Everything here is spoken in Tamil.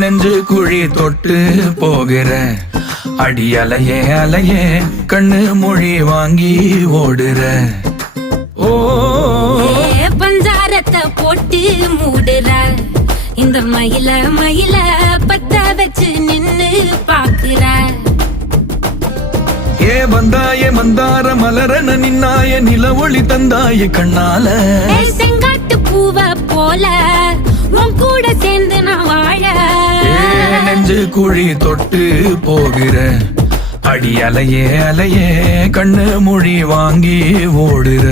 நெஞ்சு குழி தொட்டு போகிற அடி அலையே அலையே கண்ணு மொழி வாங்கி ஓடுற. ஓ பஞ்சாரத்தை போட்டு மூடுற இந்த மயில மயில பத்த வச்சு நின்னு பாக்குற. ஏ வந்தாய மந்தார மலரன நின்னாய நில ஒளி தந்தாய கண்ணால. செங்காட்டு பூவ போல உன் கூட சேர்ந்து நான் வாழ. நெஞ்சு குழி தொட்டு போகிற அடி அலையே அலையே கண்ணு மொழி வாங்கி ஓடுற.